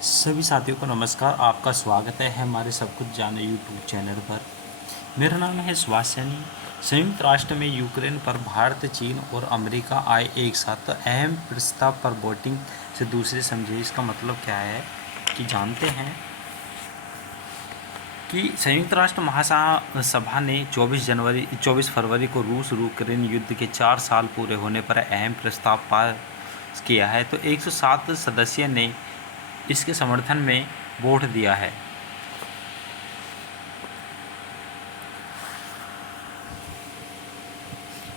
सभी साथियों को नमस्कार। आपका स्वागत है हमारे सब कुछ जाने यूट्यूब चैनल पर। मेरा नाम है सुभाष सैनी। संयुक्त राष्ट्र में यूक्रेन पर भारत, चीन और अमेरिका आए एक साथ। तो अहम प्रस्ताव पर वोटिंग से दूसरे समझे। इसका मतलब क्या है कि जानते हैं कि संयुक्त राष्ट्र महासभा ने 24 फरवरी को रूस यूक्रेन युद्ध के 4 साल पूरे होने पर अहम प्रस्ताव पास किया है। तो 107 सदस्य ने इसके समर्थन में वोट दिया है।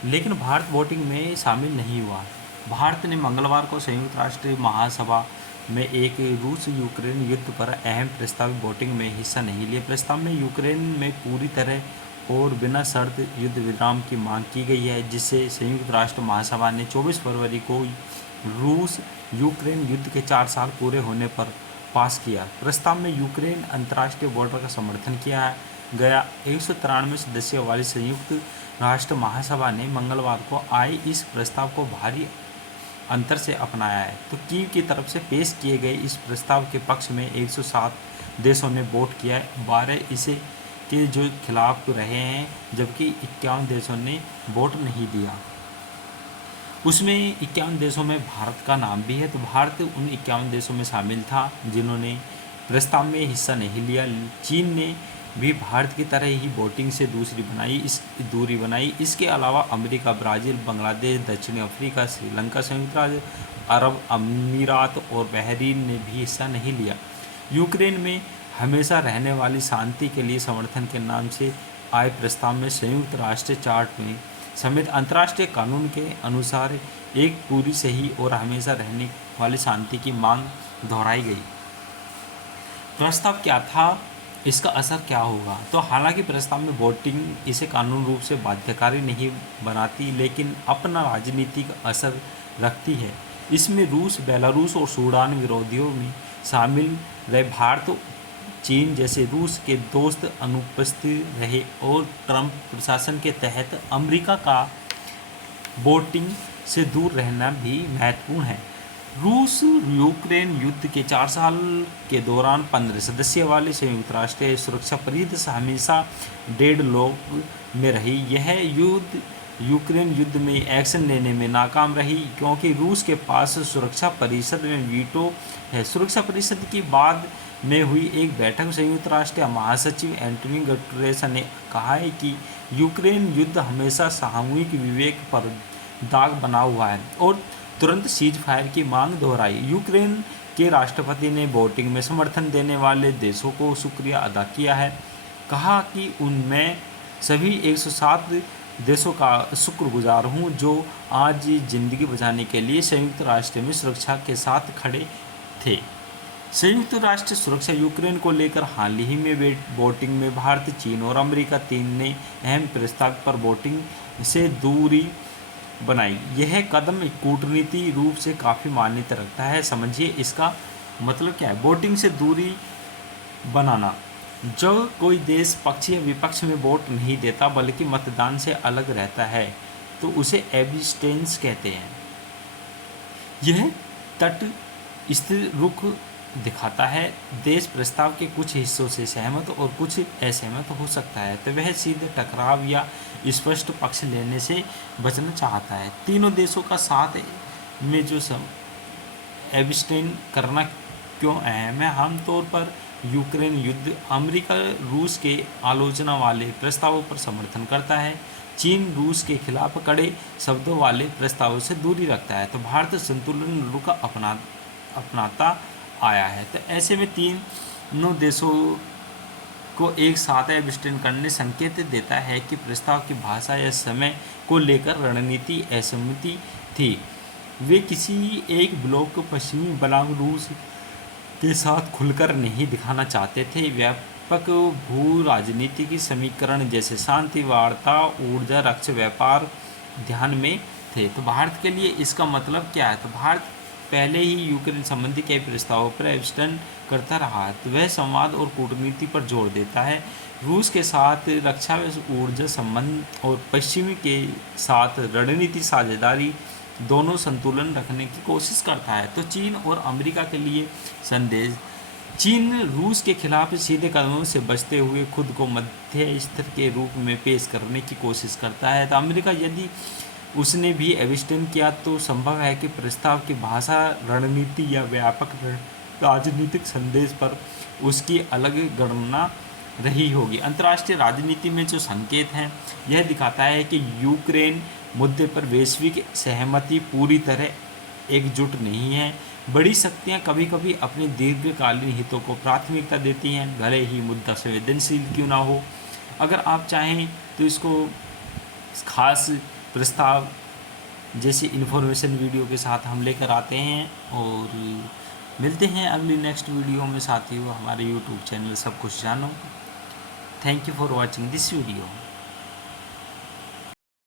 लेकिन भारत वोटिंग में शामिल नहीं हुआ। भारत ने मंगलवार को संयुक्त राष्ट्र महासभा में एक रूस यूक्रेन युद्ध पर अहम प्रस्तावित वोटिंग में हिस्सा नहीं लिया। प्रस्ताव में यूक्रेन में पूरी तरह और बिना शर्त युद्ध विराम की मांग की गई है, जिसे संयुक्त राष्ट्र महासभा ने 24 फरवरी को रूस यूक्रेन युद्ध के 4 साल पूरे होने पर पास किया। प्रस्ताव में यूक्रेन अंतर्राष्ट्रीय बॉर्डर का समर्थन किया गया। 193 सदस्यों वाली संयुक्त राष्ट्र महासभा ने मंगलवार को आए इस प्रस्ताव को भारी अंतर से अपनाया है। तो कीव की तरफ से पेश किए गए इस प्रस्ताव के पक्ष में 107 देशों ने वोट किया है। 12 इसे के जो खिलाफ रहे हैं, जबकि 51 देशों ने वोट नहीं दिया। उसमें 51 देशों में भारत का नाम भी है। तो भारत उन 51 देशों में शामिल था जिन्होंने प्रस्ताव में हिस्सा नहीं लिया। चीन ने भी भारत की तरह ही वोटिंग से दूरी बनाई। इसके अलावा अमेरिका, ब्राज़ील, बांग्लादेश, दक्षिण अफ्रीका, श्रीलंका, संयुक्त राज्य अरब अमीरात और बहरीन ने भी हिस्सा नहीं लिया। यूक्रेन में हमेशा रहने वाली शांति के लिए समर्थन के नाम से आए प्रस्ताव में संयुक्त राष्ट्र चार्ट में समेत अंतर्राष्ट्रीय कानून के अनुसार एक पूरी, सही और हमेशा रहने वाली शांति की मांग दोहराई गई। प्रस्ताव क्या था, इसका असर क्या होगा? तो हालांकि प्रस्ताव में वोटिंग इसे कानून रूप से बाध्यकारी नहीं बनाती, लेकिन अपना राजनीतिक असर रखती है। इसमें रूस, बेलारूस और सूडान विरोधियों में शामिल रहे भारत, चीन जैसे रूस के दोस्त अनुपस्थित रहे और ट्रंप प्रशासन के तहत अमेरिका का वोटिंग से दूर रहना भी महत्वपूर्ण है। रूस यूक्रेन युद्ध के 4 साल के दौरान 15 सदस्य वाली संयुक्त राष्ट्र सुरक्षा परिषद हमेशा डेडलॉक में रही। यह यूक्रेन युद्ध में एक्शन लेने में नाकाम रही क्योंकि रूस के पास सुरक्षा परिषद में वीटो है। सुरक्षा परिषद की बाद में हुई एक बैठक संयुक्त राष्ट्र महासचिव एंटोनियो गुटेरेस ने कहा है कि यूक्रेन युद्ध हमेशा सामूहिक विवेक पर दाग बना हुआ है और तुरंत सीज फायर की मांग दोहराई। यूक्रेन के राष्ट्रपति ने वोटिंग में समर्थन देने वाले देशों को शुक्रिया अदा किया है। कहा कि उनमें सभी 107 देशों का शुक्रगुजार हूं जो आज जिंदगी बचाने के लिए संयुक्त राष्ट्र में सुरक्षा के साथ खड़े थे। संयुक्त राष्ट्र सुरक्षा यूक्रेन को लेकर हाल ही में वोटिंग में भारत, चीन और अमेरिका तीन ने अहम प्रस्ताव पर वोटिंग से दूरी बनाई। यह कदम कूटनीति रूप से काफ़ी मान्यता रखता है। समझिए इसका मतलब क्या है। वोटिंग से दूरी बनाना, जो कोई देश पक्ष या विपक्ष में वोट नहीं देता बल्कि मतदान से अलग रहता है तो उसे एब्स्टेंस कहते हैं। यह तटस्थ रुख दिखाता है। देश प्रस्ताव के कुछ हिस्सों से सहमत और कुछ असहमत हो सकता है, तो वह सीधे टकराव या स्पष्ट पक्ष लेने से बचना चाहता है। तीनों देशों का साथ में जो एब्स्टेन करना क्यों अहम है? आमतौर पर यूक्रेन युद्ध अमेरिका रूस के आलोचना वाले प्रस्तावों पर समर्थन करता है। चीन रूस के खिलाफ कड़े शब्दों वाले प्रस्तावों से दूरी रखता है। तो भारत संतुलन रुख अपनाता आया है। तो ऐसे में तीनों देशों को एक साथ एब्स्टेन करने संकेत देता है कि प्रस्ताव की भाषा या समय को लेकर रणनीति असहमति थी। वे किसी एक ब्लॉक को पश्चिमी बनाम रूस के साथ खुलकर नहीं दिखाना चाहते थे। व्यापक भू राजनीतिक समीकरण जैसे शांति, वार्ता, ऊर्जा, रक्षा, व्यापार ध्यान में थे। तो भारत के लिए इसका मतलब क्या है? तो भारत पहले ही यूक्रेन संबंधी कई प्रस्तावों पर एब्स्टेन करता रहा है। तो वह संवाद और कूटनीति पर जोर देता है। रूस के साथ रक्षा ऊर्जा संबंध और पश्चिमी के साथ रणनीति साझेदारी दोनों संतुलन रखने की कोशिश करता है। तो चीन और अमेरिका के लिए संदेश चीन रूस के खिलाफ सीधे कदमों से बचते हुए खुद को मध्य स्तर के रूप में पेश करने की कोशिश करता है। तो अमेरिका यदि उसने भी अभिष्टन किया तो संभव है कि प्रस्ताव की भाषा, रणनीति या व्यापक राजनीतिक संदेश पर उसकी अलग गणना रही होगी। अंतर्राष्ट्रीय राजनीति में जो संकेत हैं यह दिखाता है कि यूक्रेन मुद्दे पर वैश्विक सहमति पूरी तरह एकजुट नहीं है। बड़ी शक्तियां कभी कभी अपने दीर्घकालीन हितों को प्राथमिकता देती हैं, भले ही मुद्दा संवेदनशील क्यों ना हो। अगर आप चाहें तो इसको खास प्रस्ताव जैसे इन्फॉर्मेशन वीडियो के साथ हम लेकर आते हैं और मिलते हैं अगली नेक्स्ट वीडियो में। साथियों, हमारे यूट्यूब चैनल सब कुछ जानो। Thank you for watching this video.